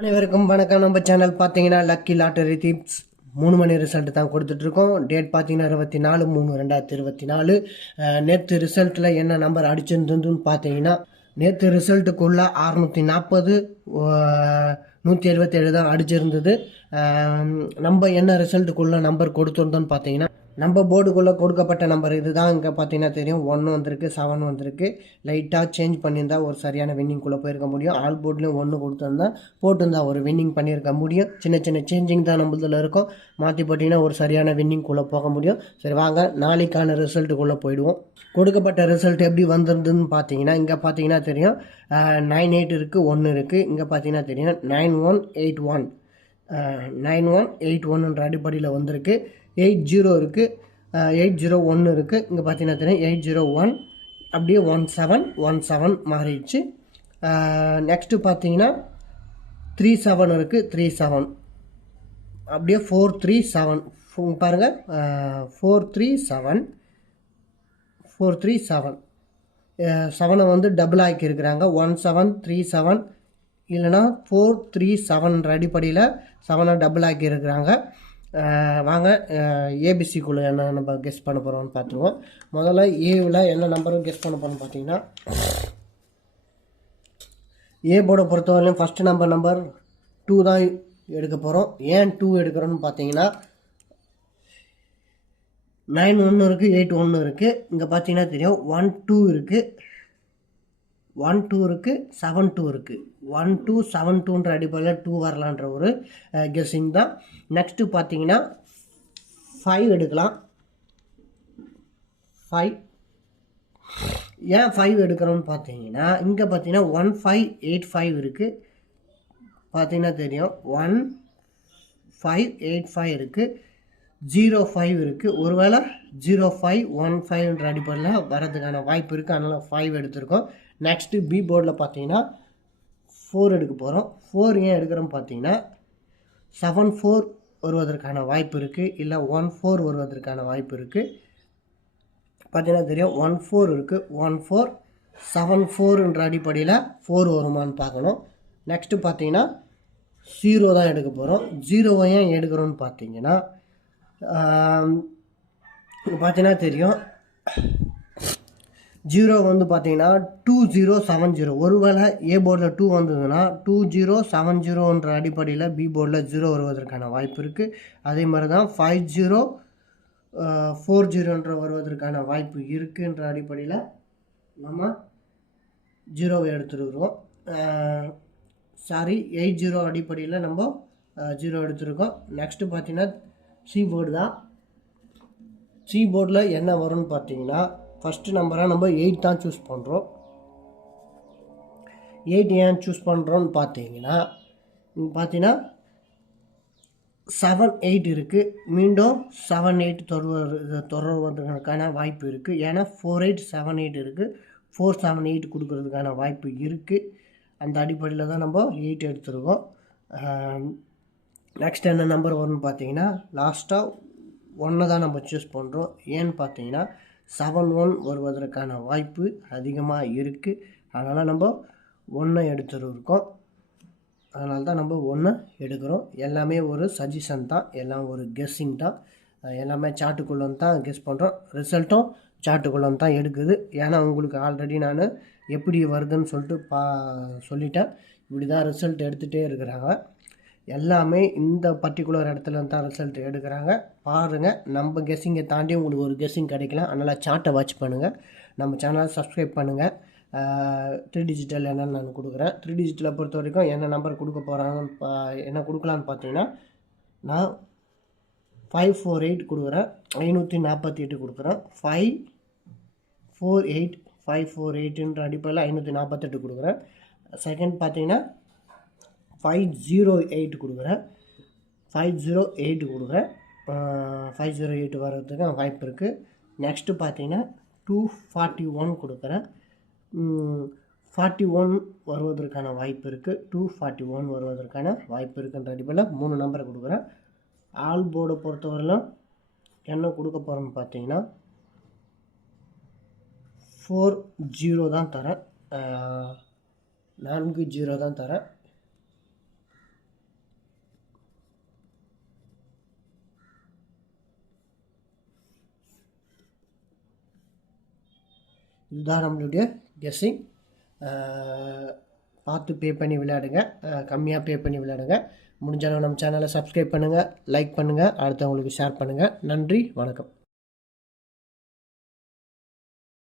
அனைவருக்கும் வணக்கம். நம்ம சேனல் பார்த்தீங்கன்னா லக்கி லாட்டரி டிப்ஸ் 3 மணி ரிசல்ட் தான் கொடுத்துட்ருக்கோம். டேட் பார்த்தீங்கன்னா 24/3/2024. நேற்று ரிசல்ட்டில் என்ன நம்பர் அடிச்சிருந்ததுன்னு பார்த்தீங்கன்னா நேற்று ரிசல்ட்டுக்குள்ளே 640 177 தான் அடிச்சிருந்தது. நம்ம என்ன ரிசல்ட்டுக்குள்ளே நம்பர் கொடுத்துருந்தோன்னு பார்த்தீங்கன்னா நம்ம போர்டுக்குள்ளே கொடுக்கப்பட்ட நம்பர் இது தான். இங்கே பார்த்தீங்கன்னா தெரியும் 1 வந்திருக்கு, 7 வந்திருக்கு. லைட்டாக சேஞ்ச் பண்ணியிருந்தா ஒரு சரியான வின்னிங்குள்ளே போயிருக்க முடியும். ஆல் போர்ட்லேயும் 1 கொடுத்துருந்தா போட்டிருந்தா ஒரு வின்னிங் பண்ணியிருக்க முடியும். சின்ன சின்ன சேஞ்சிங் தான் நம்மளதில் இருக்கும். மாற்றி போட்டிங்கன்னா ஒரு சரியான வின்னிங்குள்ளே போக முடியும். சரி வாங்க நாளைக்கான ரிசல்ட்டுக்குள்ளே போயிடுவோம். கொடுக்கப்பட்ட ரிசல்ட் எப்படி வந்திருந்துன்னு பார்த்தீங்கன்னா இங்கே பார்த்தீங்கன்னா தெரியும் 98 இருக்குது, 1 இருக்குது. இங்கே பார்த்தீங்கன்னா தெரியும் 9181 9181ன்ற அடிப்படையில் வந்திருக்கு. 80 இருக்குது, 801 இருக்குது. இங்கே பார்த்தீங்கன்னா தெரியும் 801 அப்படியே 1717 மாறிடுச்சு. நெக்ஸ்ட்டு பார்த்தீங்கன்னா 37 இருக்குது, 37 அப்படியே 437 பாருங்கள். 437 7 வந்து டபுள் ஆக்கியிருக்கிறாங்க. 1737 இல்லைனா 437 அடிப்படையில் 7 டபுள் ஆக்கியிருக்கிறாங்க. வாங்க ஏபிசிக்குள்ளே என்ன நம்ம கெஸ் பண்ண போகிறோம்னு பார்த்துருவோம். முதல்ல ஏவில் என்ன நம்பரும் கெஸ் பண்ண போகிறோம்னு பார்த்தீங்கன்னா ஏ போர்டை பொறுத்தவரையிலும் ஃபஸ்ட்டு நம்பர் 2 தான் எடுக்க போகிறோம். ஏன் 2 எடுக்கிறோன்னு பார்த்தீங்கன்னா 91 இருக்குது, 81 இருக்குது. இங்கே பார்த்தீங்கன்னா தெரியும் 12 இருக்குது, 12 இருக்குது, 72 இருக்குது. 1272ன்ற அடிப்படையில் 2 வரலான்ற ஒரு கெஸ்ஸிங் தான். நெக்ஸ்ட்டு பார்த்தீங்கன்னா 5 எடுக்கலாம். 5 ஏன் 5 எடுக்கிறோம்னு பார்த்தீங்கன்னா இங்கே பார்த்தீங்கன்னா 1585 இருக்குது. பார்த்தீங்கன்னா தெரியும் 1585 இருக்குது, 05 இருக்குது. ஒருவேளை 0515ன்ற அடிப்படையில் வரதுக்கான வாய்ப்பு இருக்குது. அதனால் 5 எடுத்திருக்கோம். நெக்ஸ்ட்டு பி போர்டில் பார்த்தீங்கன்னா 4 எடுக்க போகிறோம். 4 ஏன் எடுக்கிறோம் பார்த்தீங்கன்னா 74 வருவதற்கான வாய்ப்பு இருக்குது, இல்லை 14 வருவதற்கான வாய்ப்பு இருக்குது. பார்த்தீங்கன்னா தெரியும் 14 இருக்குது, 1474ன்ற அடிப்படையில் 4 வருமானு பார்க்கணும். நெக்ஸ்ட்டு பார்த்தீங்கன்னா 0 தான் எடுக்க போகிறோம். 0 ஏன் எடுக்கிறோன்னு பார்த்தீங்கன்னா பார்த்தீங்கன்னா தெரியும் 0 வந்து பார்த்தீங்கன்னா 2070. ஒருவேளை ஏ போர்டில் 2 வந்ததுன்னா 2070ன்ற அடிப்படையில் பி போர்டில் 0 வருவதற்கான வாய்ப்பு இருக்குது. அதே மாதிரி தான் 5040ன்ற வருவதற்கான வாய்ப்பு இருக்குன்ற அடிப்படையில் நம்ம 0வை எடுத்துருக்கிறோம். 80 அடிப்படையில் நம்ம 0 எடுத்துருக்கோம். நெக்ஸ்ட்டு பார்த்தீங்கன்னா சி போர்டு தான். சி போர்டில் என்ன வரும்னு பார்த்தீங்கன்னா ஃபஸ்ட்டு நம்பராக நம்ம 8 தான் சூஸ் பண்ணுறோம். 8 ஏன் சூஸ் பண்ணுறோன்னு பார்த்தீங்கன்னா பார்த்தீங்கன்னா 78 இருக்குது. மீண்டும் 78 தொடர்வதற்கான வாய்ப்பு இருக்குது. ஏன்னா 4878 இருக்குது. 478 கொடுக்கறதுக்கான வாய்ப்பு இருக்குது. அந்த அடிப்படையில் தான் நம்ம 8 எடுத்துருக்கோம். நெக்ஸ்ட் என்ன நம்பர் வரும்னு பார்த்தீங்கன்னா லாஸ்ட்டாக 1 தான் நம்ம சூஸ் பண்ணுறோம். ஏன்னு பார்த்தீங்கன்னா 71 வருவதற்கான வாய்ப்பு அதிகமாக இருக்குது. அதனால் நம்ம 1 எடுத்துருக்கோம். அதனால தான் நம்ம 1 எடுக்கிறோம். எல்லாமே ஒரு சஜஷன் தான், எல்லாம் ஒரு கெஸ்ஸிங் தான். எல்லாமே சார்ட்டுக்குள்ளே தான் கெஸ் பண்ணுறோம். ரிசல்ட்டும் சார்ட்டுக்குள்ளே தான் எடுக்குது. ஏன்னா உங்களுக்கு ஆல்ரெடி நான் எப்படி வருதுன்னு சொல்லிட்டு சொல்லிட்டேன். இப்படி தான் ரிசல்ட் எடுத்துகிட்டே இருக்கிறாங்க. எல்லாமே இந்த பர்டிகுலர் இடத்துல தான் ரிசல்ட் எடுக்கிறாங்க. பாருங்கள், நம்ம கெஸ்ஸிங்கை தாண்டி உங்களுக்கு ஒரு கெஸ்ஸிங் கிடைக்கலாம். அதனால் சார்ட்டை வாட்ச் பண்ணுங்கள். நம்ம சேனலை சப்ஸ்கிரைப் பண்ணுங்கள். 3 டிஜிட்டல் என்னென்னு நான் கொடுக்குறேன். 3 டிஜிட்டலை பொறுத்த வரைக்கும் என்ன நம்பர் கொடுக்க போகிறாங்கன்னு என்ன கொடுக்கலான்னு பார்த்தீங்கன்னா நான் 548 கொடுக்குறேன், 548 கொடுக்குறேன். 548ன்ற அடிப்படையில் 548 கொடுக்குறேன். செகண்ட் பார்த்தீங்கன்னா 508 கொடுக்குறேன், 508 கொடுக்குறேன். 508 வர்றதுக்கு வாய்ப்பு இருக்குது. நெக்ஸ்ட்டு பார்த்தீங்கன்னா 241 கொடுக்குறேன். 41 வருவதற்கான வாய்ப்பு இருக்குது. 241 வருவதற்கான வாய்ப்பு இருக்குன்ற அடிப்படையில் 3 நம்பரை கொடுக்குறேன். ஆல் போர்டை பொறுத்தவரையிலும் என்ன கொடுக்க போகிறோன்னு பார்த்தீங்கன்னா 40 தான் தரேன். 40 தான் தரேன். இதுதான் நம்மளுடைய கெஸ்ஸிங். பார்த்து பே பண்ணி விளையாடுங்க, கம்மியாக பே பண்ணி விளையாடுங்க. முடிஞ்ச அளவு நம்ம சேனலை சப்ஸ்கிரைப் பண்ணுங்கள், லைக் பண்ணுங்கள், அடுத்தவங்களுக்கு ஷேர் பண்ணுங்கள். நன்றி, வணக்கம்.